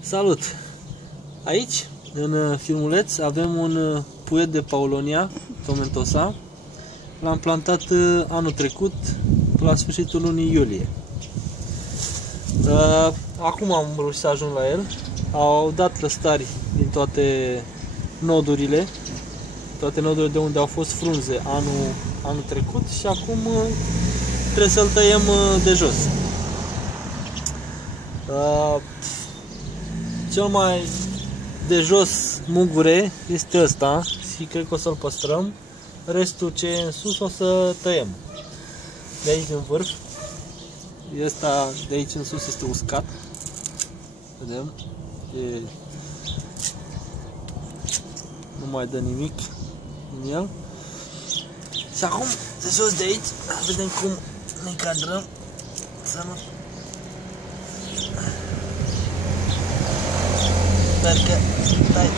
Salut! Aici, în filmuleț, avem un puiet de Paulonia tomentosa. L-am plantat anul trecut, la sfârșitul lunii iulie. Acum am reușit să ajung la el. Au dat lăstari din toate nodurile de unde au fost frunze anul trecut și acum trebuie să-l tăiem de jos. Cel mai de jos mugure este ăsta și cred că o să-l păstrăm. Restul ce e în sus o să tăiem. De aici în vârf. Ăsta de aici în sus este uscat. Vedem? Nu mai dă nimic în el. Și acum, de jos de aici, vedem cum ne încadrăm să nu... Sper că... Stai!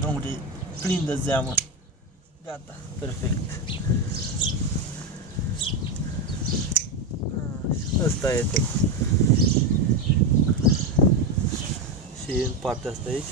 Drumul e plin de zeamă. Gata, perfect. Asta e tot. Și în partea asta aici.